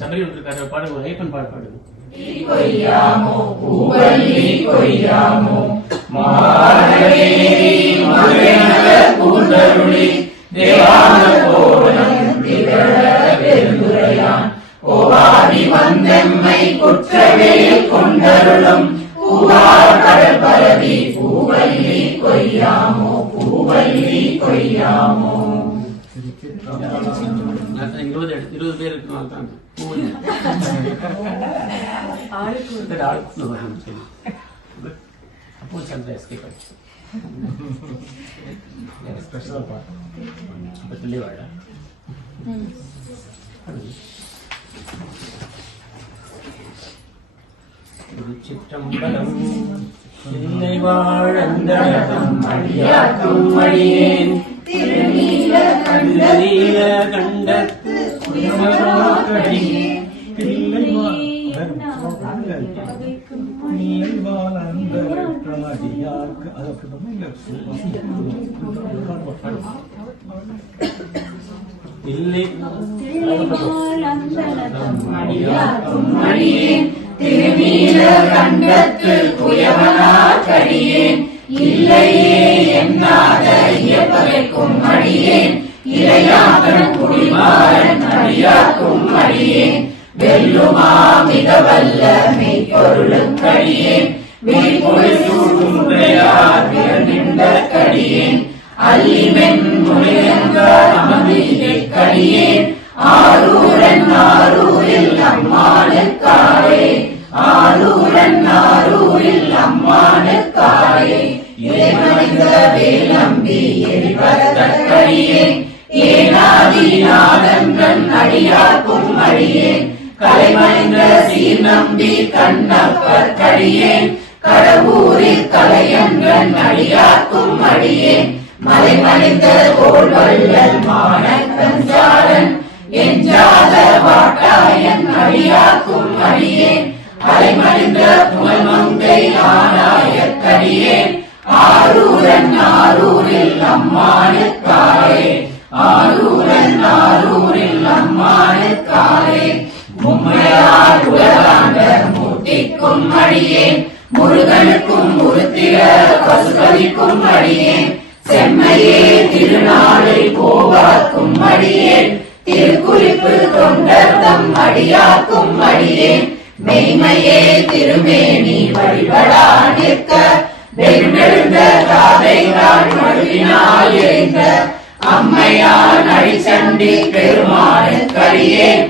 சபரி வந்திருக்காரு, பாடுங்க, ஒரு ஐப்பன் பாடு பாடுங்க. கொய்யாமோ பூவல்லி கொய்யாமோ மாரவேரி மலைநல பூந்தருளி தேவான கோலம் திகழ பெருந்துரையான் கோவாதி வந்தெம்மை குற்றவேல் கொண்டருளும் பூவார் கடல் பரவி பூவல்லி கொய்யாமோ பூவல்லி கொய்யாமோ. 20 பேர் இருக்கனால தான் அப்போ சந்திர எஸ்கேப் ஆயிடுச்சு. ஸ்பெஷல் பாட்டு அப்போ தெளிவாட திருச்சிற்றம்பலம். இல்லை வாழந்தழகம் அடியாக்கும் அடியேன் திருநீல கண்டத்து திருநீல கண்டத்து குயவனாக்கடியேன் இல்லையே என்னாத இயப்பகைக்கும் அடியேன் இளையாதன் குடிமாறன் அடியாக்கும் அடியேன் வெல்லுமா மிக வல்ல மெய்ப்பொருளுக்கடியேன் விழிப்புடன் நின்ற கடியேன் அல்லிமென் முளையங்கார் அமதிக்கடியேன் ஆரூரன் ஆரூரில் அம்மானுக்காரே ஆரூரன் ஆரூரில் அம்மானுக்காரே இறைமனித வேலம்பி எரிவதற்கடியேன் ஏனாதி நாதங்கன் அடியாக்கும் அடியேன் கலைமனித சீர் நம்பி கண்ணப்பற்கடியேன் கடவுரில் கலையங்கன் அடியாக்கும் அடியேன் மலைமனித கோள் வள்ளல் மானக்கஞ்சாரன் எஞ்சாத வாட்டாயன் அடியாக்கும் அடியேன் அலைமனித புகழ்மங்கை ஆனாயக்கடியேன் ஆரூரன் ஆரூரில் அம்மானுக்காரே ஆரூரன் ஆரூரில் அம்மானுக்காரே மும்மையார் உலகாண்ட மூட்டிக்கும் அடியேன் முருகனுக்கும் உருத்திர பசுபதிக்கும் அடியேன் செம்மையே திருநாளை போவாக்கும் அடியேன் திருக்குறிப்பு தொண்டர்தம் அடியாக்கும் அடியேன் மெய்மையே திருமேனி வழிபடா நிற்க வென்றெழுந்த தாதைதான் மழுவினால் எழுந்த அம்மையான் அடிச்சண்டி பெருமானுக்கடியேன்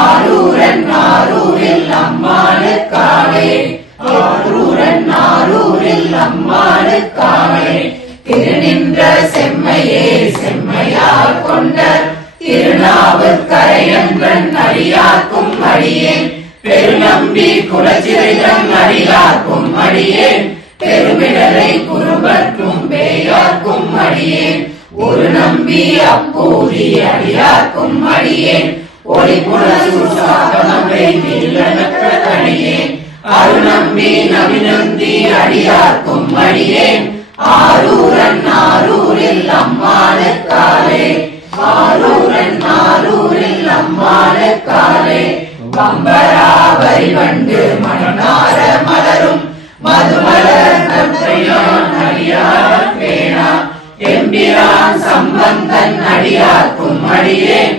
ஆரூரன் ஆரூரில் அம்மானுக்காரே ஆரூரன் ஆரூரில் அம்மானுக்காரே திருநின்ற செம்மையே செம்மையார் கொண்ட திருநாவுக்கரையன்றன் அடியாக்கும் அடியேன் பெருநம்பி குலச்சிறைதன் அடியாக்கும் அடியேன் பெருமிடலை குறுபற்றும் பேயாக்கும் அடியேன் ஒரு நம்பி அப்பூரி அடியாக்கும் அடியேன் ஒளிபுணர்வை நிலநற்ற அடியேன் அருநம்பி நவிநந்தி அடியாக்கும் அடியேன் ஆரூரன் ஆரூரில் அம்மானுக்காரே ஆரூரன் ஆரூரில் அம்மானுக்காரே வம்பரா வரிவண்டு மணநார மலரும் மதுமலர் அடியார் பேணா எம்பிரான் சம்பந்தன் அடியாக்கும் அடியேன்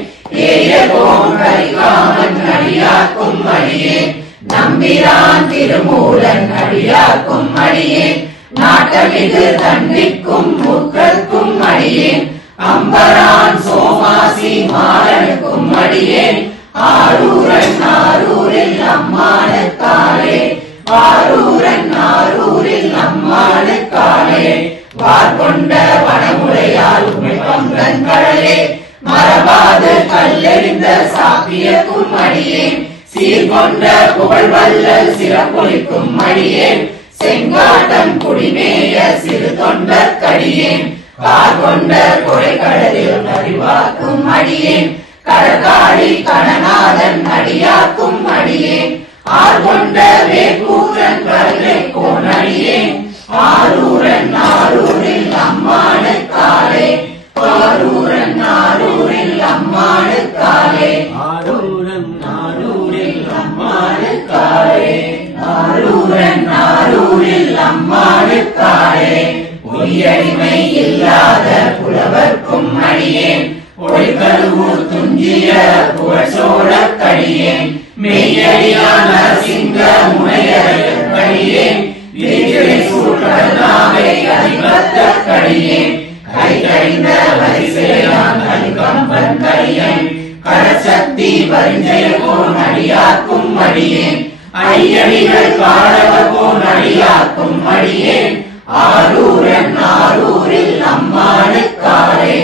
ஏயகோன் கரிகாமன் அடியாக்கும் அடியேன் நம்பிரான் திருமூலன் அடியாக்கும் அடியேன் நாட்டமிகு தண்டிக்கும் முற்கற்கும் அடியேன் அம்பரான் சோமாசி மாறனுக்கும் அடியேன் ஆரூரன் ஆரூரில் அம்மானுக்காரே ஆரூரன் ஆரூரில் அம்மானுக்காரே வார்கொண்ட வனமுறையால் உமைப்பங்கன் கடலே மரபாது கல்லெறிந்த சாப்பியக்கும் அடியேன் சீர்கொண்ட புகழ்வல்லல் சிறப்பொழிக்கும் அடியேன் செங்காட்டம் குடிமேய சிறு தொண்டற்கடியேன் கார்கொண்ட கொடைக்கடலில் அறிவாக்கும் அடியேன் கடற்காடி கணநாதன் அடியாக்கும் அடியேன் ஆர்கொண்ட வேக்கூற்றன் கருணை கோண அடியேன் ஆரூரன் ஆரூரில் அம்மானுக்காலே ஆரூரன் ஆரூரில் அம்மானுக்காலே ஆரூரன் ஆரூரில் அம்மானுக்காலே ஆரூரன் ஆரூரில் அம்மானுக்காலே பொய்யடிமை இல்லாத புலவர்க்கும் அடியேன் பொய்கழுவூர் துஞ்சிய புகழ்சோழக் கடியேன் மெய்யடியான சிங்க முனையடியேன் விரிகிழை சூழ்கடலாவை அதிபத்த கடியேன் கை கழிந்த வரிசையான் கலிகம்பன் கடியேன் கடசக்தி வரிஞ்செய போன் அடியாக்கும் அடியேன் ஐயடிகள் பாடவர் போன் அடியாக்கும் அடியேன் ஆரூரன் ஆரூரில் அம்மானுக்காலே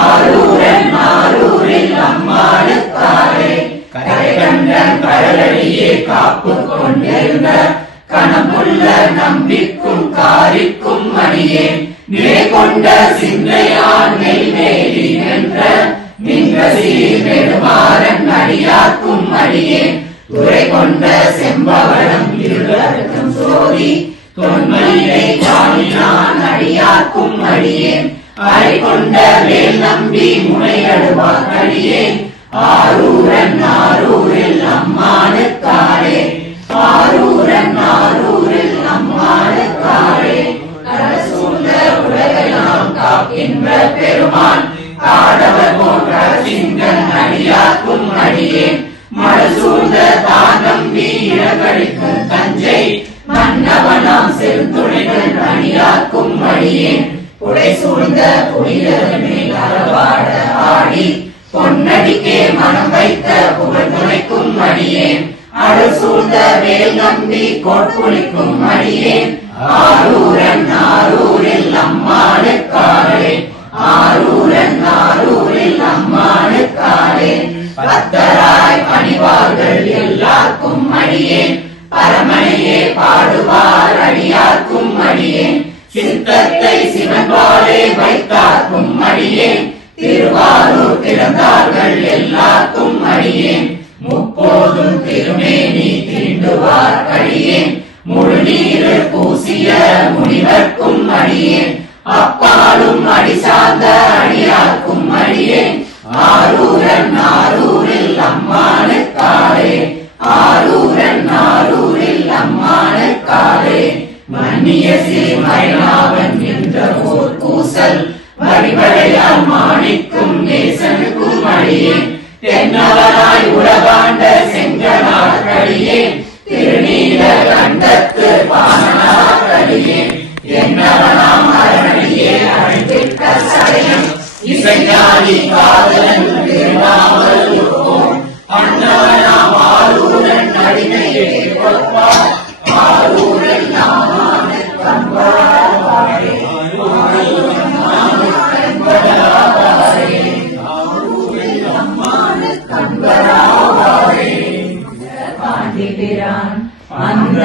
ஆரூரன் ஆரூரில் அம்மானுக்காலே கரை கண்டன் கடலடியே காப்பு கொண்டிருந்த கணமுள்ள நம்பிக்கும் காரிக்கும் அடியேன் நிலை கொண்ட சிந்தையான் நெய்வேலி என்ற மின்கசி நெடுமாறன் அடியாக்கும் அடியேன் துறை கொண்ட செம்பவளம் இருவருக்கும் சோதி தொன்மையை காணினான் அடியாக்கும் அடியேன் அரை கொண்ட வேல் நம்பி முனையடுவார் அடியேன் ஆரூரன் ஆரூரில் அம்மானுக்காலே ஆரூரன் ஆரூரில் அம்மானுக்காலே கடசூழ்ந்த உலகெல்லாம் காக்கின்ற பெருமான் காடவர் போன்ற சிங்கன் அடியாக்கும் அடியேன் மடசூழ்ந்த தான் நம்பி இடகடிக்கும் தஞ்சை மன்னவனாம் செருந்துணைகள் அடியாக்கும் அடியேன் புடை சூழ்ந்த புனிதர்களை அறவாட ஆடி பொன்னடிக்கே மனம் வைத்த புகழ் துணைக்கும் அடியேன் அடல் சூழ்ந்த வேல் நம்பி கோட்புளிக்கும் அடியேன் ஆரூரன் ஆரூரில் அம்மானுக்காலே ஆரூரன் ஆரூரில் அம்மானுக்காலே பக்தராய் பணிவார்கள் எல்லாருக்கும் அடியேன் பரமனையே பாடுவார் அடியார்க்கும் அடியேன் சித்தத்தை சிவன்பாலே வைத்தார்க்கும் அடியேன் திருவாரூர் திறந்தார்கள் எல்லாருக்கும் அடியேன் முப்போதும் திருமேனி தீண்டுவார் அடியேன் முழு நீரில் பூசிய முனிவர்க்கும் அடியேன் அப்பாலும் அடி சார்ந்த அடியார்க்கும் அடியேன் ஆரூரன் ஆரூரில் அம்மானுக்காலே ஆரூரன் ஆரூரில் அம்மானுக்காலே மன்னிய சீமைனாவன் என்ற ஓர் கூசல் வடிவடையால் மாணிக்கும் நேசனுக்கும் அடியேன் தென்னவனாய் உலகாண்ட செங்கனார் அடியேன் திருநீல கண்டத்து பாணனார் அடியேன் என்னவனாம் அரணியே அழைத்திட்ட சடையம் இசைஞானி காதலன் திருநாமல் இருப்போம் அன்னவனாம் ஆரூரன் அடிமையே ஒப்பார் ஆரூரன் நாமானுக் கண்பராவாரே ஆரூரன் நாமானுக் கண்பராவாரே ஆரூரன் நாமானுக் கண்பராவாரே பாண்டிபிரான் அந்த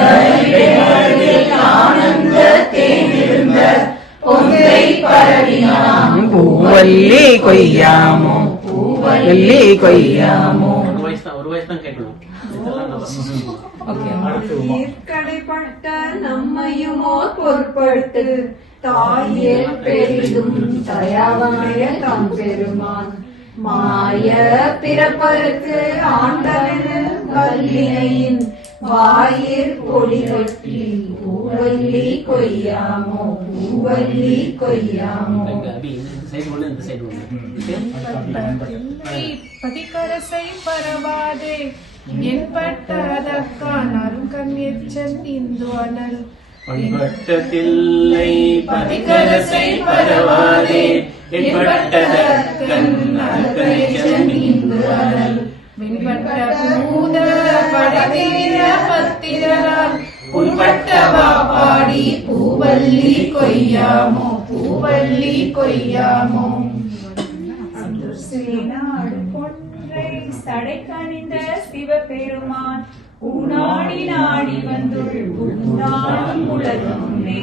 இடத்தில் ஆனந்த தேனிருந்த பொங்கை பரவினான் பூவல்லி கொய்யாமோ பூவல்லி கொய்யாமோ ஒரு வயசு தான் கேட்கணும். கடைப்பட்ட நம்மையுமோ பொருட்படுத்து தாயில் பெரிதும் தயாவாய தம் பெருமான் மாய பிறப்பருக்கு ஆண்டவன் வல்லினையின் வாயிற் பொடி கட்டி பூவல்லி கொய்யாமோ பூவல்லி கொய்யாமோ அபி இந்த சைடு ஒண்ணு இந்த சைடு ஒண்ணு பதிகரசை பரவாதே என்பட்ட அதற்கான் அருங்கண் எச்சன் இந்து அனல் பண்பட்டதில்லை பதிகரசை பரவாதே என்பட்டதற்கண் அருங்கன் இந்து அனல் வெண்பட்ட பூத படவீர பத்திரரால் புல்பட்டவா பாடி பூவல்லி கொய்யாமோ பூவல்லி கொய்யாமோ பொன்றை சடை கணிந்த சிவபெருமான் ஊனாடி நாடி வந்துள் புகுந்தான் உலகமே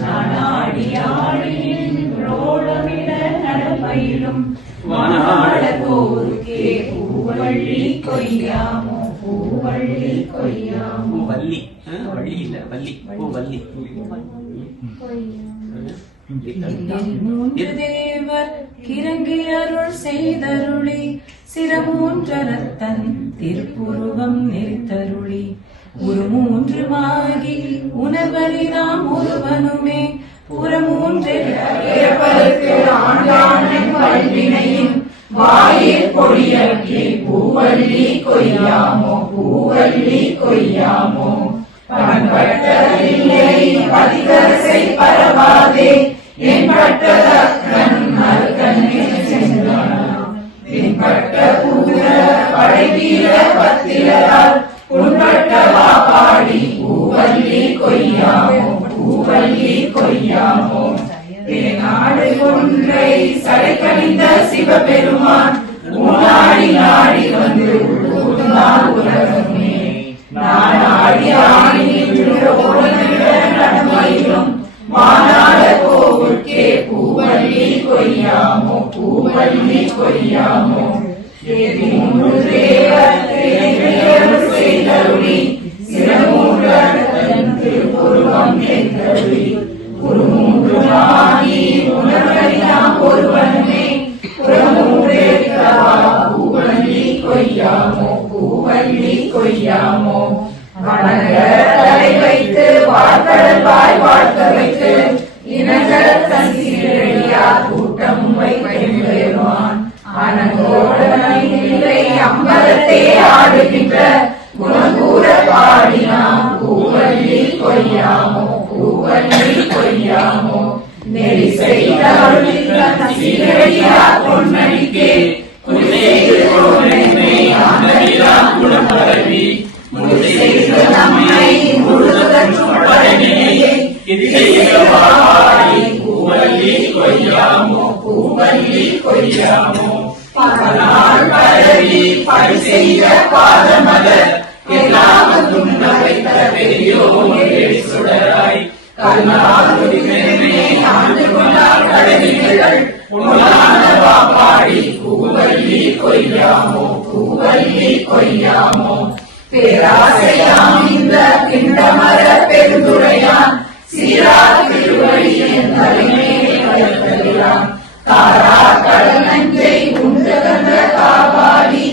நானாடி ஆடியின் ரோடமிட நடப்பயிலும் வானாட போருக்கே பூவள்ளி கொய்யாமோ பூவள்ளி கொய்யாமோ வள்ளி வள்ளி இல்ல வள்ளி பூ வள்ளி. மூன்று தேவர் கிறங்கி அருள் செய்தருளி சிரமூன்றரத்தன் திருப்புருவம் நெறித்தருளி உருமூன்றுமாகி உணர்வலிதாம் ஒருவனுமே புறமூன்றெழுப்பருக்கு ஆண்டானின் வல்வினையின் வாயில் பொடியற்றி பூவள்ளி கொய்யாமோ பூவள்ளி கொய்யாமோ பண்பட்டதில்லை பதிகரசை பரவாதே என்பட்டதற்கண் மறுகண்ணே சென்றான் பின்பட்ட பூர படைவீர பத்திரரால் உண்பட்டவா பாடி பூவள்ளி கொய்யாமோ பூவள்ளி கொய்யாமோ தேநாடு கொன்றை சடைக்கணிந்த சிவபெருமான் உன்னாடி நாடி வந்து உள்ளூர்ந்தால் உலகமே நானாடி ஆடி நின்று நடமையிலும் மாநாட கோவுக்கே பூவள்ளி கொய்யாமோ பூவள்ளி கொய்யாமோ மூன்று தேவர் செய்தருளி சிறமூன்றன் திருப்புருவம் என்றருளி உருமூன்றுமாகி உணர்வறியாம் ஒருவனுமே புறமூன்றேற்கவா பூவள்ளி கொய்யாமோ பூவள்ளி கொய்யாமோ வணங்க தலை வைத்து வாழ்க்கடல் வாய் வாழ்க்க வைத்து இனங்கள் தன் சீரழியா கூட்டம் வைத்தேவான் அனங்கோடனை அம்பலத்தே ஆடுகின்ற குணகூர பாடினாம் பூவள்ளி கொய்யாமோ பூவள்ளி கொய்யாமோ நெறி செய்த சீரழியா பொன்னடிக்கே குடிசெய்து குணப்பரவி நம்மை பூவள்ளி கொய்யாமோ பூவள்ளி கொய்யாமோ பகனால் பரவி பழி செய்த பாதமலர் எல்லாவற்றும் வைத்த பெரியோரே சுடராய் கருணாகுடி பெருமே ஆண்டு கொண்டார் கடலிகள் உணானவா பாடி பூவள்ளி கொய்யாமோ பூவள்ளி கொய்யாமோ பேராசையாம் இந்த பிண்டமர பெருந்துரையான் சீரா திருவழியின் தலைமையான் தாரா கடனஞ்சை உண்டகன்ற காவாடி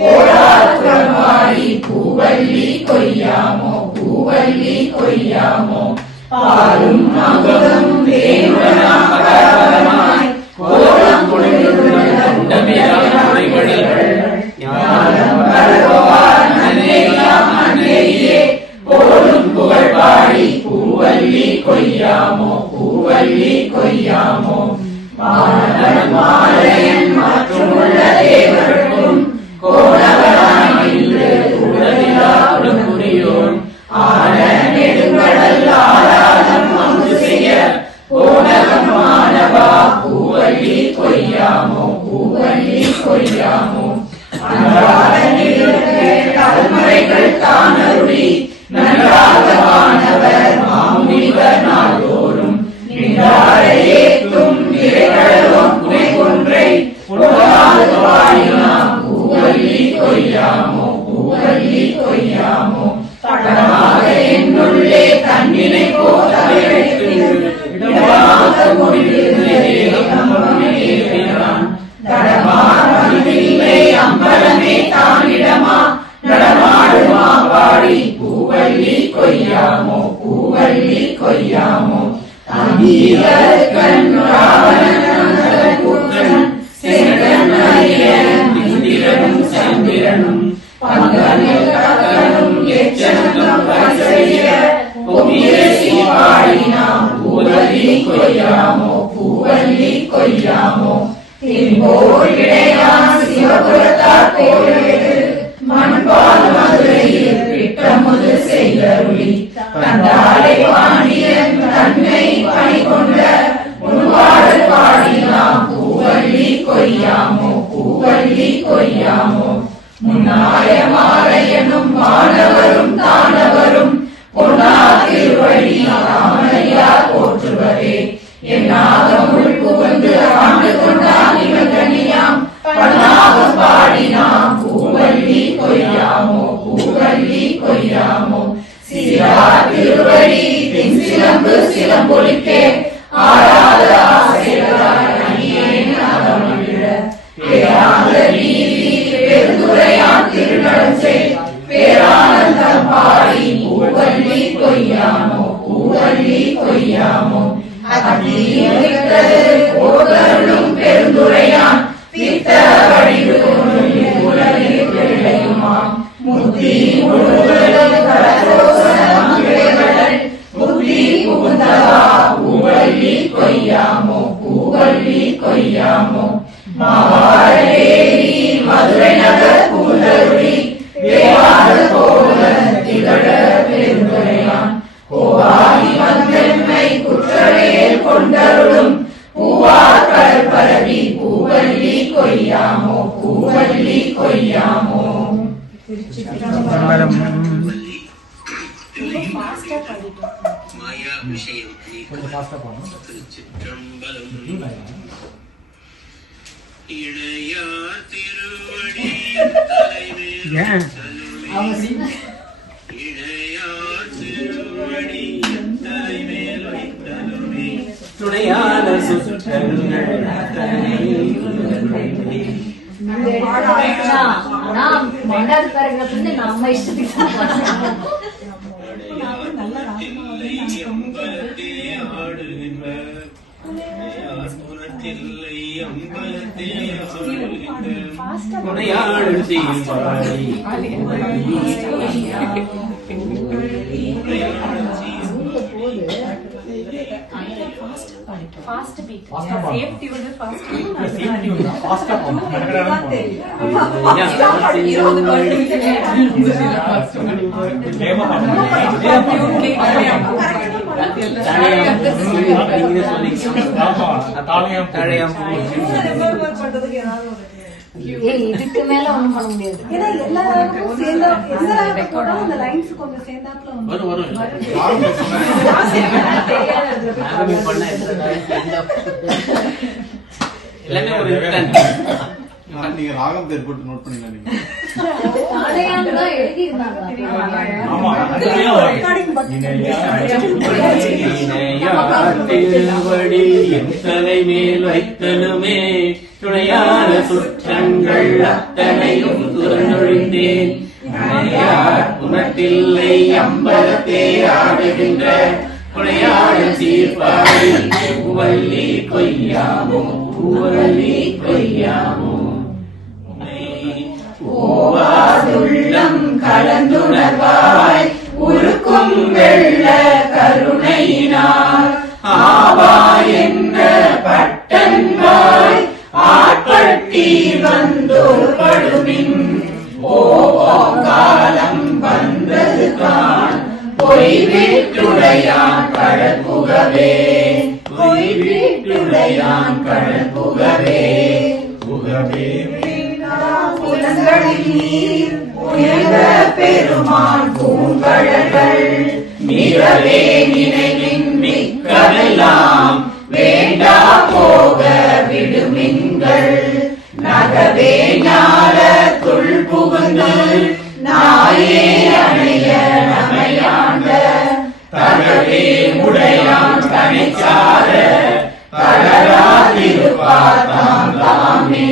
போராடி பூவள்ளி கொய்யாமோ பூவள்ளி கொய்யாமோ பாலும் அமுதம் வேணுடனாய் கோலம் போலும் புகழ் பாடி பூவள்ளி கொய்யாமோ பூவள்ளி கொய்யாமோ மாலையன் மற்றும் உள்ள தேவர்களும் கோலவராய் நின்று புரியோன் ஆன நெடுங்கடல் ஆராதம் அங்கு செய்ய போனகம் மாணவா பூவள்ளி கொய்யாமோ பூவள்ளி கொய்யாமோ தலைமுறைகள் தானருளி நன்றாக வானவர் மாமுனிவர் நாள்தோறும் நின்றாரையேத்தும் நிறைகளும் துணை கொன்றை பாடினாம் பூவள்ளி கொய்யாமோ பூவள்ளி கொய்யாமோ தடமாக என்னுள்ளே தன்னினை போதவைத்து இடமாக தடமாறில்லை அம்பலமே தானிடமா நடமாடுமா பாடி பூவள்ளி கொய்யாமோ பூவள்ளி கொய்யாமோ சந்திரனும் பங்கனும் எச்சனும் பாடினாம் பூவள்ளி கொய்யாமோ பூவள்ளி கொய்யாமோ தின்போர் இடையான் சிவபுரத்தார் கோயிலுக்கு மண்பால் மதுரையில் விட்டமுது செய்தருளி தந்தாரை பாண்டியன் தன்னை பணி கொண்ட உன்பாடல் பாடினாம் பூவள்ளி கொய்யாமோ பூவள்ளி கொய்யாமோ முன்னாய மாலையனும் மாணவரும் தானவரும் பொன்னா திருவழி ராமனையா போற்றுவரே என்னாக உள்புகுந்து ஆண்டு கொண்டான் இவகனியாம் பன்னாகம் பாடினாம் பூவள்ளி கொய்யாமோ பூவள்ளி கொய்யாமோ சிறா திருவழி பூவல்லி கொய்யாமோ அத்தியிலிருக்கிறது போதருளும் பெருந்துரையான் பித்த வடிவு உலகில் விளையுமாம் முத்தி முழுவதும் கடலோசனங்கள் புத்தி புகுந்தவா பூவல்லி கொய்யாமோ பூவல்லி கொய்யாமோ மாவாழேரி மதுரை நகர் பூந்தருளி தேவார போல திகழ பெருந்துரையான் கோவாகி வந்தென்மை குற்றவேல் கொண்டருளும் பூவார் கடல் பரவி பூவல்லி கொய்யாமோ பூவல்லி கொய்யாமோ. மாயா விஷயம் திருச்சிற்றம்பலம். இணையார் திருவடி தலைமையில் இணையார் திருவடி தலைமையில் வைத்தலுமே துணையான சுற்றங்கள் மண்டாது பேரகிராஃப் நம்ம இஷ்டத்துக்கு ஃபாஸ்ட் பீட் சேஃப்டி வந்து ஃபாஸ்ட் இதுக்கு மேல ஒண்ணும் பண்ண முடியாது. நீங்க ராகம் பேர் போட்டு நோட் பண்ணிக்கலாம். திருவடி என் தலை மேல் வைத்தலுமே துணையான சுற்றங்கள் அத்தனையும் துறந்தொழிந்தேன். குணத்தில்லை அம்பலத்தே ஆடுகின்ற துணையான சீர்பாடி பூவல்லி கொய்யாமோ பூவல்லி கொய்யாமோ. ஓவாதுள்ளம் கலந்துணர்வாய் உருக்கும் வெள்ள கருணையினால் ஆவா என்ற பட்டன்பாய் ஆட்பட்டி வந்தோர் படுமின் ஓவோம் காலம் வந்தது கான் பொய் வீட்டுடையான் கடற்புகவே பொய் வீட்டுடையான் கடற்புகவே புகவே புலங்களில் நீர் உயர்ந்த பெருமான் பூங்கடல்கள் மிகவே நினைவின் மிக்கதெல்லாம் வேண்டா போக விடுமின்கள் நகவே ஞாலத்துள் புகுந்து நாயே அணைய நமையாண்ட தகவே உடையான் கனைச்சார தளராதிருப்பார் தாம் தாமே.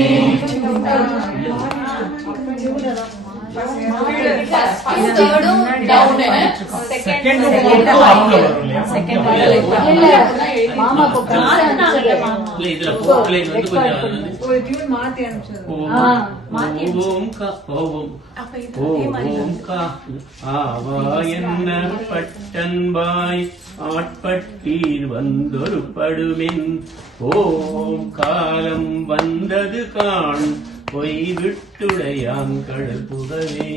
பட்டன்பாய் ஆட்பட்டீர் வந்தொரு படுமின் ஓம் காலம் வந்தது காண் பொய் விட்டுடையான் கடல் புகவே.